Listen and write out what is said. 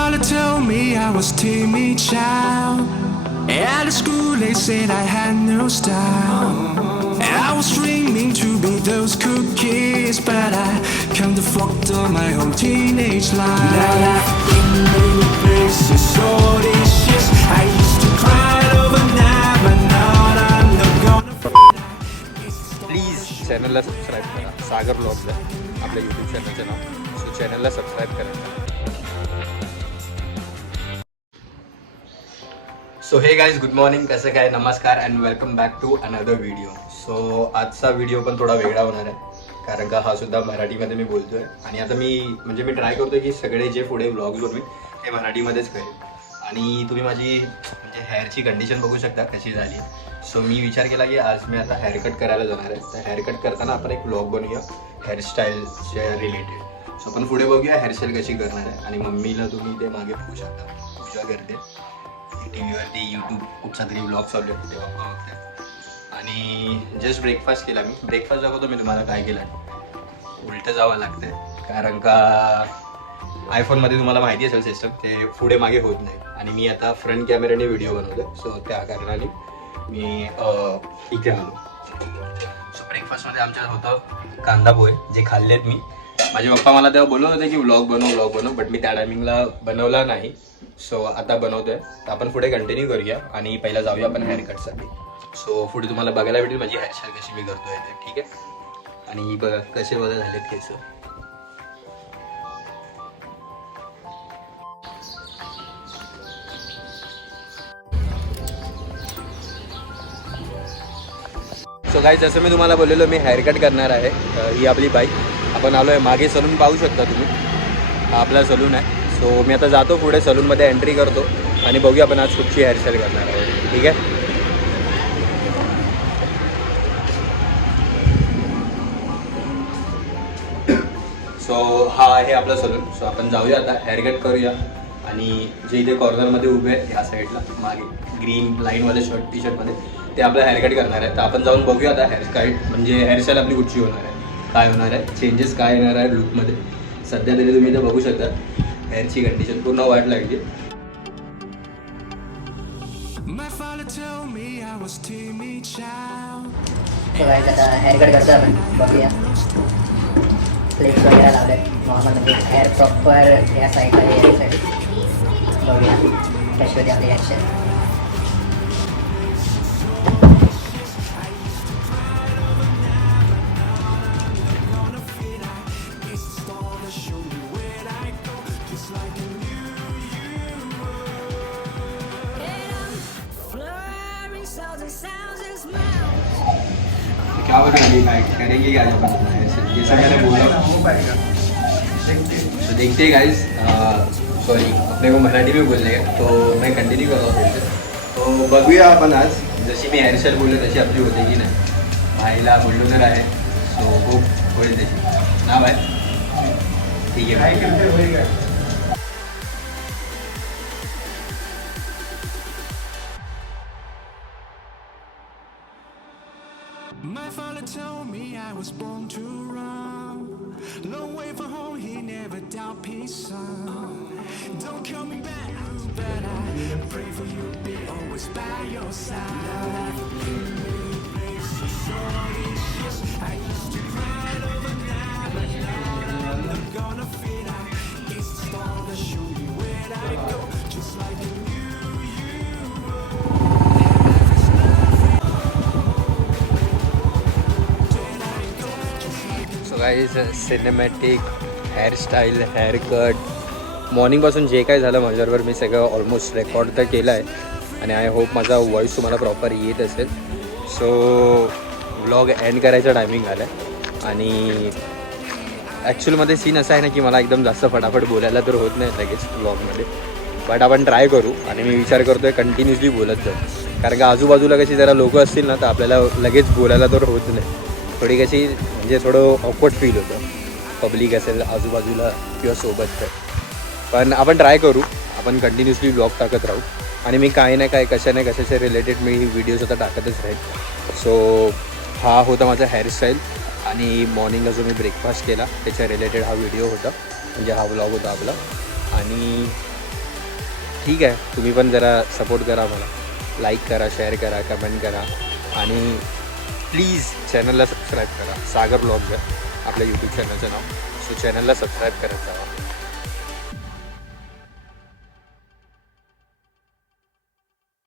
father told me I was timid child. At the school they said I had no style. And I was dreaming to be those cool kids, but I come to fucked up my whole teenage life. Now I've been many places, all these years I used to cry overnight, but now I'm not gonna. Please चॅनलला subscribe करा. Sagar blogs आहे आपल्या YouTube चॅनलचं नाव. So चॅनलला subscribe करा. So hey guys, good morning, कसं काय, नमस्कार and welcome back to another video. So आजचा व्हिडिओ पण थोडा वेगळा होणार आहे, कारण का हा सुद्धा मराठीमध्ये मी बोलतोय. आणि आता मी ट्राय करतोय की सगळे जे पुढे व्लॉग्स मी ते मराठीमध्येच करेन. आणि तुम्ही माझी म्हणजे हेअरची कंडिशन बघू शकता कशी झाली. सो मी विचार केला की आज मी आता हेअरकट करायला जाणार आहे. तर हेअरकट करताना आपण एक व्लॉग बनवूया हेअरस्टाईलच्या रिलेटेड. सो आपण पुढे बघूया हेअरस्टाईल कशी करणार आहे. आणि मम्मीला तुम्ही ते मागे बघू शकता, पूजा करते टी व्हीवरती. यूट्यूब कुठचा तरी व्लॉग चालू आहे तेव्हा बघते. आणि जस्ट ब्रेकफास्ट केला मी. ब्रेकफास्ट दाखवतो मी तुम्हाला काय केलं. उलटं जावं लागतं कारण का आयफोनमध्ये तुम्हाला माहिती असेल सिस्टम ते पुढे मागे होत नाही. आणि मी आता फ्रंट कॅमेऱ्याने व्हिडिओ बनवतो. सो त्या कारणाने मी इथे आलो. सो ब्रेकफास्टमध्ये आमच्यात होतं कांदा पोहे, जे खाल्लेत मी. माझे पप्पा मला तेव्हा बोलत होते की व्लॉग बनव, बट मी त्या टायमिंगला बनवला नाही. सो आता बनवतोय. तर आपण पुढे कंटिन्यू करूया आणि पहिला जाऊया आपण हेअरकटसाठी. सो पुढे तुम्हाला बघायला भेटेल माझी हेअरस्टाईल कशी मी करतोय ते, ठीक आहे. आणि बघा कसे बघा झालेत केस. सो गाईज, जसं मी तुम्हाला बोललेलो मी हेअरकट करणार आहे. ही आपली बाईक. आपण आलो आहे मागे सलून पाहू शकता तुम्ही. हा आपला सलून आहे. सो मी आता जातो पुढे सलूनमध्ये एंट्री करतो आणि बघूया आपण आज कुठची हेअरस्टाईल करणार आहे, ठीक आहे. सो हा आहे आपला सलून. सो आपण जाऊया आता हेअरकट करूया. आणि जे इथे कॉर्नरमध्ये उभे आहेत या साईडला मागे ग्रीन लाईनवाले शर्ट टी शर्टमध्ये ते आपलं हेअरकट करणार आहे. तर आपण जाऊन बघूया आता हेअरस्टाईल म्हणजे हेअरस्टाईल आपली कुठची होणार आहे, काय होणार आहे, चेंजेस काय येणार आहे लुकमध्ये. सध्या तरी तुम्ही इथं बघू शकता हेअरची कंडिशन पूर्ण वाईट लागली. आता हेअरकट करतो आपण, बघूया. क्लिप्स वगैरे लावले नॉर्मल, म्हणजे हेअर प्रॉपर या साईडला यासाठी बघूया कशी होती आपली हेअरस्टाईल. क्या करेंगे आज अपन जैसा मैंने बोला. तो देखते हैं गाइस. सॉरी, अपने को मराठी में बोलने का, तो मैं कंटिन्यू कर रहा हूँ. तो बघूया आपण आज जशी मी हेअरस्टाईल बोललो तशी आपली होते की नाही. भाईला बोललो तर आहे. सो खूप होईल तशी ना भाई. ठीक आहे. My father told me I was born to run. Long way from home, he never doubt peace, son. Don't call me back, but I pray for you, be always by your side. Now I've been many places, all these years I used to cry overnight, but now I'm not gonna fit out. It's the star that show me where I go, just like you. Guys, cinematic hairstyle, haircut, मॉर्निंगपासून जे काय झालं माझ्याबरोबर मी सगळं almost record तर केलं आहे. आणि आय होप माझा व्हॉईस तुम्हाला प्रॉपर येत असेल. सो व्लॉग एंड करायचा टायमिंग आला आहे. आणि ॲक्च्युअलमध्ये सीन असा आहे ना की मला एकदम जास्त फटाफट बोलायला तर होत नाही लगेच व्लॉगमध्ये, बट आपण ट्राय करू. आणि मी विचार करतो आहे कंटिन्युअसली बोलत जाऊ, कारण का आजूबाजूला कशी जरा लोकं असतील ना तर आपल्याला लगेच बोलायला तर होत नाही. थोडी कशी म्हणजे थोडं ऑकवर्ड फील होतं, पब्लिक असेल आजूबाजूला किंवा सोबत. तर पण आपण ट्राय करू, आपण कंटिन्युअसली ब्लॉग टाकत राहू. आणि मी काय ना काय कशाच्या रिलेटेड मी व्हिडिओज आता टाकतच राहील. सो हा होता माझा हेअरस्टाईल. आणि मॉर्निंगला जो मी ब्रेकफास्ट केला त्याच्या रिलेटेड हा व्हिडिओ होता, म्हणजे हा व्लॉग होता आपला. आणि ठीक आहे, तुम्ही पण जरा सपोर्ट करा मला, लाईक करा, शेअर करा, कमेंट करा आणि प्लीज चॅनलला सबस्क्राईब करा. सागर ब्लॉग्स आहे आपल्या यूट्यूब चॅनलचं नाव. सो चॅनलला सबस्क्राईब करत जावा.